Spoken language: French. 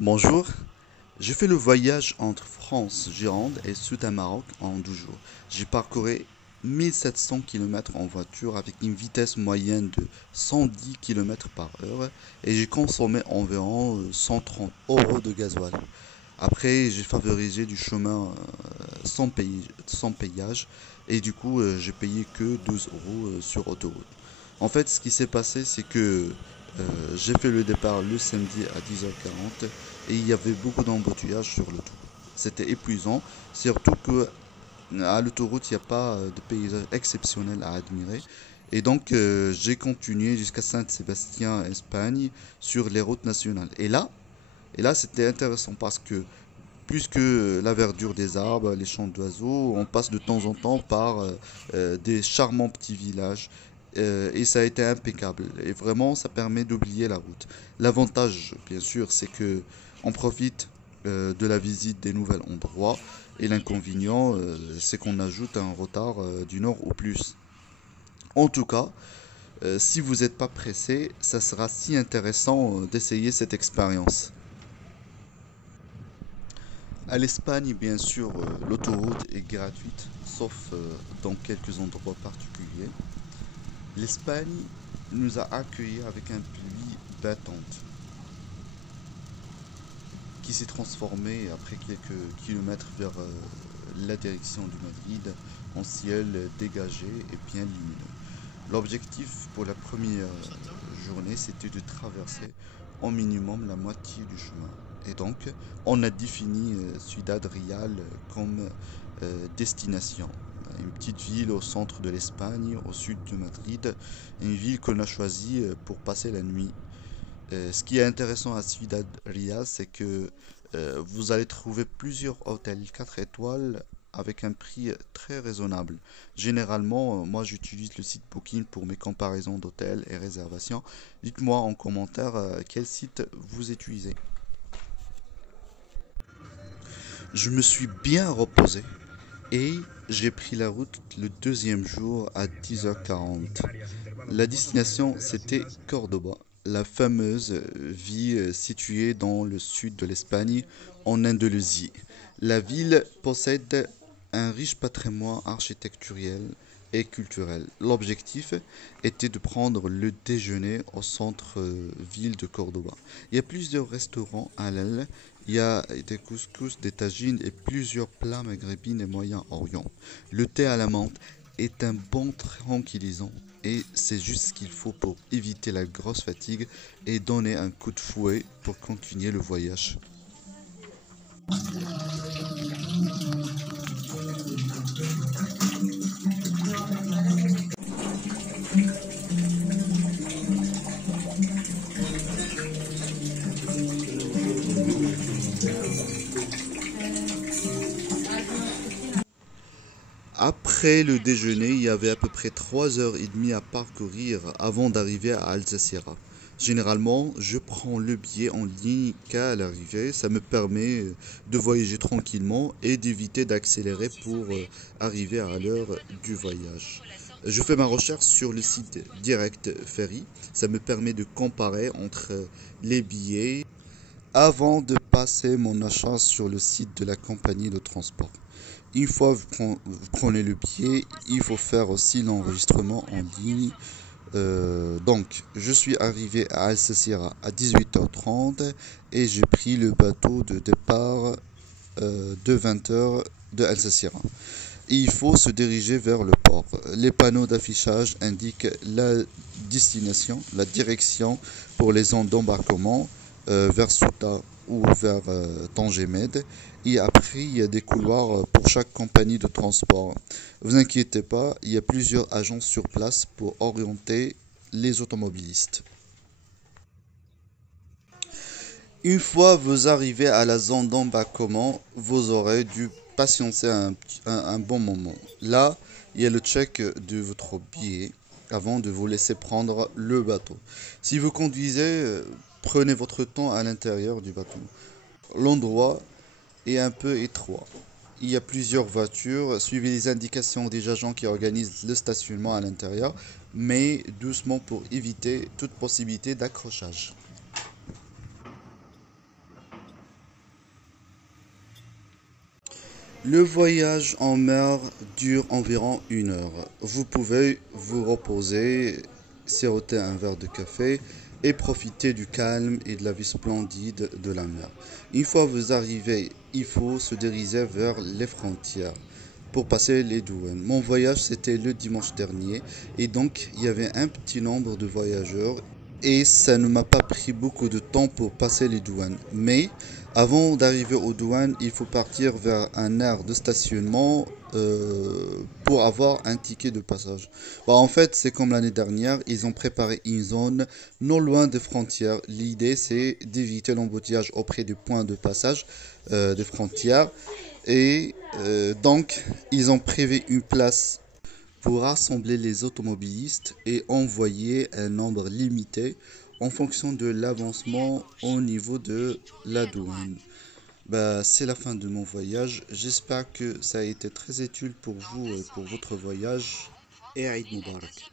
Bonjour, j'ai fait le voyage entre France, Gironde et Ceuta Maroc en 12 jours. J'ai parcouru 1700 km en voiture avec une vitesse moyenne de 110 km par heure et j'ai consommé environ 130 euros de gasoil. Après, j'ai favorisé du chemin sans payage et du coup, j'ai payé que 12 euros sur autoroute. En fait, ce qui s'est passé, c'est que j'ai fait le départ le samedi à 10h40 et il y avait beaucoup d'embouteillages sur l'autoroute. C'était épuisant, surtout que à l'autoroute, il n'y a pas de paysage exceptionnel à admirer. Et donc, j'ai continué jusqu'à Saint-Sébastien, Espagne, sur les routes nationales. Et là, c'était intéressant parce que puisque la verdure des arbres, les chants d'oiseaux, on passe de temps en temps par des charmants petits villages. Et ça a été impeccable. Et vraiment, ça permet d'oublier la route. L'avantage, bien sûr, c'est que on profite de la visite des nouveaux endroits. Et l'inconvénient, c'est qu'on ajoute un retard d'une heure ou plus. En tout cas, si vous n'êtes pas pressé, ça sera si intéressant d'essayer cette expérience. À l'Espagne, bien sûr, l'autoroute est gratuite, sauf dans quelques endroits particuliers. L'Espagne nous a accueillis avec un pluie battante qui s'est transformé après quelques kilomètres vers la direction du Madrid en ciel dégagé et bien lumineux. L'objectif pour la première journée, c'était de traverser au minimum la moitié du chemin. Et donc, on a défini Ciudad Real comme destination. Une petite ville au centre de l'Espagne, au sud de Madrid, une ville qu'on a choisie pour passer la nuit. Ce qui est intéressant à Ciudad Real, c'est que vous allez trouver plusieurs hôtels 4 étoiles avec un prix très raisonnable. Généralement, moi j'utilise le site Booking pour mes comparaisons d'hôtels et réservations. Dites-moi en commentaire quel site vous utilisez. Je me suis bien reposé et j'ai pris la route le deuxième jour à 10h40. La destination, c'était Cordoba, la fameuse ville située dans le sud de l'Espagne, en Andalousie. La ville possède un riche patrimoine architectural et culturel. L'objectif était de prendre le déjeuner au centre-ville de Cordoba. Il y a plusieurs restaurants halal, il y a des couscous, des tagines et plusieurs plats maghrébins et Moyen-Orient. Le thé à la menthe est un bon tranquillisant et c'est juste ce qu'il faut pour éviter la grosse fatigue et donner un coup de fouet pour continuer le voyage. Après le déjeuner, il y avait à peu près 3h30 à parcourir avant d'arriver à Algeciras. Généralement, je prends le billet en ligne qu'à l'arrivée. Ça me permet de voyager tranquillement et d'éviter d'accélérer pour arriver à l'heure du voyage. Je fais ma recherche sur le site Direct Ferry. Ça me permet de comparer entre les billets avant de passer mon achat sur le site de la compagnie de transport. Une fois vous prenez le billet, il faut faire aussi l'enregistrement en ligne. Donc, je suis arrivé à Algeciras à 18h30 et j'ai pris le bateau de départ de 20h de Algeciras. Il faut se diriger vers le port. Les panneaux d'affichage indiquent la destination, la direction pour les zones d'embarquement vers Souta ou vers Tangemed. Et après, il y a des couloirs pour chaque compagnie de transport. Ne vous inquiétez pas, il y a plusieurs agences sur place pour orienter les automobilistes. Une fois vous arrivez à la zone d'embarquement, vous aurez dû patienter un bon moment. Là, il y a le check de votre billet avant de vous laisser prendre le bateau. Si vous conduisez, prenez votre temps à l'intérieur du bateau. L'endroit est un peu étroit. Il y a plusieurs voitures. Suivez les indications des agents qui organisent le stationnement à l'intérieur, mais doucement pour éviter toute possibilité d'accrochage. Le voyage en mer dure environ 1 heure. Vous pouvez vous reposer, siroter un verre de café et profiter du calme et de la vie splendide de la mer. Une fois vous arrivez, il faut se diriger vers les frontières pour passer les douanes. Mon voyage c'était le dimanche dernier et donc il y avait un petit nombre de voyageurs et ça ne m'a pas pris beaucoup de temps pour passer les douanes. Mais avant d'arriver aux douanes, il faut partir vers un aire de stationnement pour avoir un ticket de passage. Bah, en fait, c'est comme l'année dernière, ils ont préparé une zone non loin des frontières. L'idée, c'est d'éviter l'embouteillage auprès du point de passage des frontières. Et donc, ils ont prévu une place pour rassembler les automobilistes et envoyer un nombre limité en fonction de l'avancement au niveau de la douane. Bah, c'est la fin de mon voyage. J'espère que ça a été très utile pour vous et pour votre voyage. Et Aïd Moubarak.